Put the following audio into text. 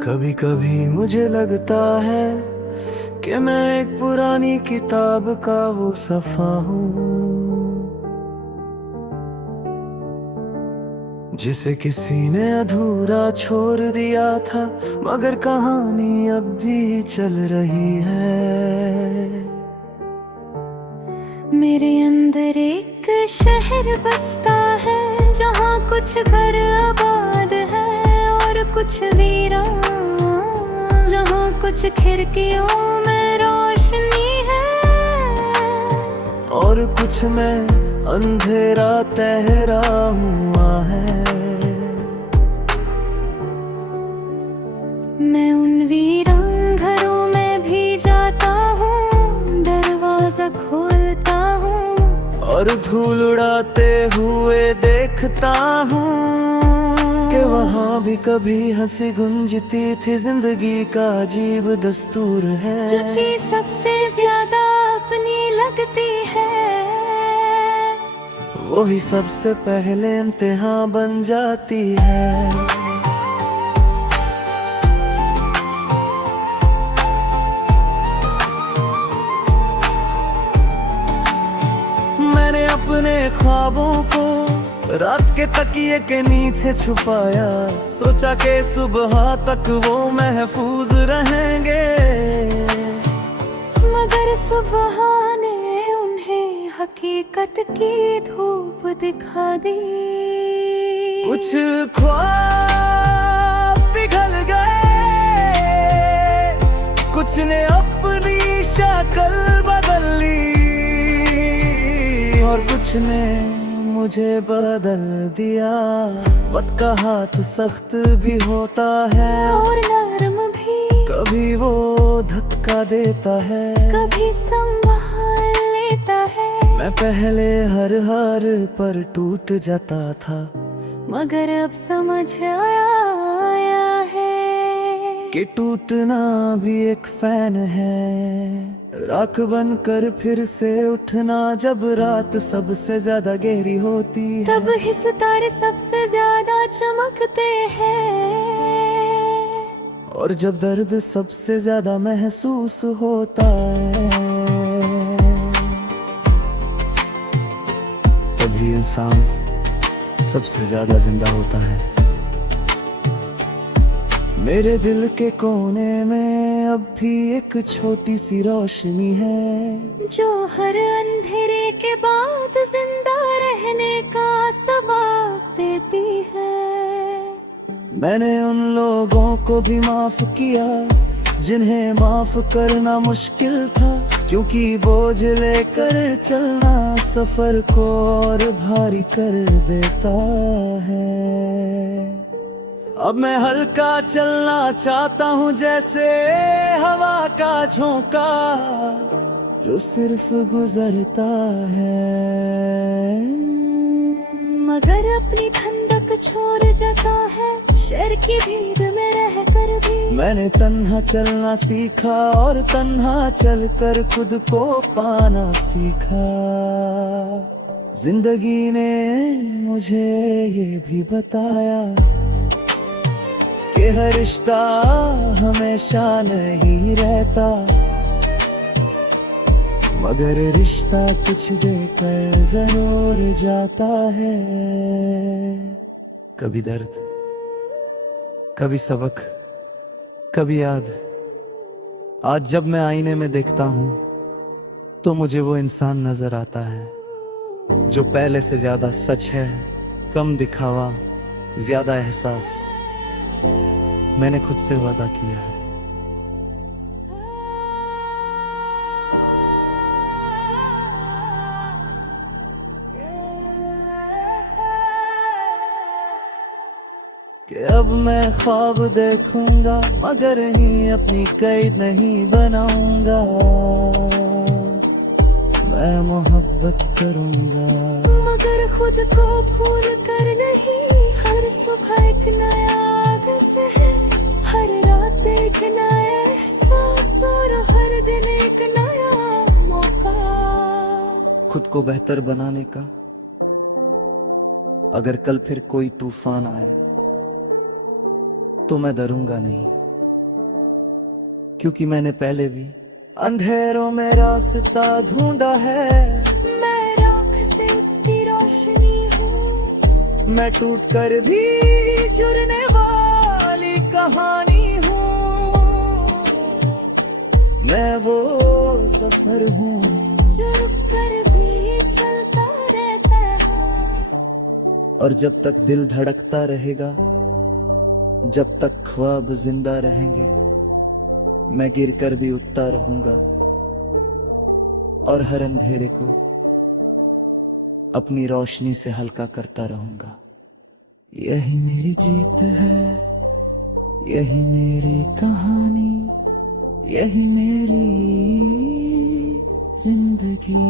कभी कभी मुझे लगता है कि मैं एक पुरानी किताब का वो सफ़ा हूँ जिसे किसी ने अधूरा छोड़ दिया था, मगर कहानी अब भी चल रही है। मेरे अंदर एक शहर बसता है जहाँ कुछ घर आबाद है और कुछ वीरान, जहाँ कुछ खिड़कियों में रोशनी है और कुछ में अंधेरा ठहरा हुआ है। मैं उन वीरान घरों में भी जाता हूँ, दरवाजा खोलता हूँ और धूल उड़ाते हुए देखता हूँ कि वहाँ भी कभी हंसी गुंजती थी। जिंदगी का अजीब दस्तूर है। जो चीज सबसे ज्यादा अपनी लगती है वही सबसे पहले इम्तिहान बन जाती है। मैंने अपने ख्वाबों को रात के तकिए के नीचे छुपाया, सोचा कि सुबह तक वो महफूज रहेंगे, मगर सुबह ने उन्हें हकीकत की धूप दिखा दी। कुछ ख्वाब पिघल गए, कुछ ने अपनी शक्ल बदल ली और कुछ ने मुझे बदल दिया। वक्त का हाथ सख्त भी होता है और नरम भी, कभी वो धक्का देता है, कभी संभाल लेता है। मैं पहले हर हार पर टूट जाता था, मगर अब समझ आया है कि टूटना भी एक फैन है। राख बनकर फिर से उठना जब रात सबसे ज्यादा गहरी होती है, तब ही सितारे सबसे ज्यादा चमकते हैं। और जब दर्द सबसे ज्यादा महसूस होता है, तभी इंसान सबसे ज्यादा जिंदा होता है। मेरे दिल के कोने में अब भी एक छोटी सी रोशनी है, जो हर अंधेरे के बाद जिंदा रहने का सबक देती है। मैंने उन लोगों को भी माफ किया जिन्हें माफ करना मुश्किल था, क्योंकि बोझ लेकर चलना सफर को और भारी कर देता है। अब मैं हल्का चलना चाहता हूँ, जैसे हवा का झोंका जो सिर्फ गुजरता है, मगर अपनी ठंडक छोड़ जाता है शहर की भीड़ में रहकर भी। मैंने तन्हा चलना सीखा और तन्हा चलकर खुद को पाना सीखा। जिंदगी ने मुझे ये भी बताया कि हर रिश्ता हमेशा नहीं रहता, मगर रिश्ता कुछ देकर जरूर जाता है। कभी दर्द, कभी सबक, कभी याद। आज जब मैं आईने में देखता हूँ तो मुझे वो इंसान नजर आता है जो पहले से ज्यादा सच है, कम दिखावा, ज्यादा एहसास। मैंने खुद से वादा किया है। कि अब मैं ख्वाब देखूंगा मगर ही अपनी कैद नहीं बनाऊंगा। मैं मोहब्बत करूंगा मगर खुद को भूल कर नहीं। हर सुबह एक नया आगाज़ है, हर रात एक नया एहसास और हर दिन एक नया मौका खुद को बेहतर बनाने का। अगर कल फिर कोई तूफान आए तो मैं डरूंगा नहीं। क्योंकि मैंने पहले भी अंधेरों में रास्ता ढूंढा है। मैं राख से उतनी रोशनी हूँ, मैं टूट कर भी जुड़ने वाली कहानी हूँ। मैं वो सफर हूँ जो रुक कर भी चलता रहता है। और जब तक दिल धड़कता रहेगा, जब तक ख्वाब जिंदा रहेंगे, मैं गिर कर भी उठता रहूंगा और हर अंधेरे को अपनी रोशनी से हल्का करता रहूंगा। यही मेरी जीत है, यही मेरी कहानी, यही मेरी जिंदगी।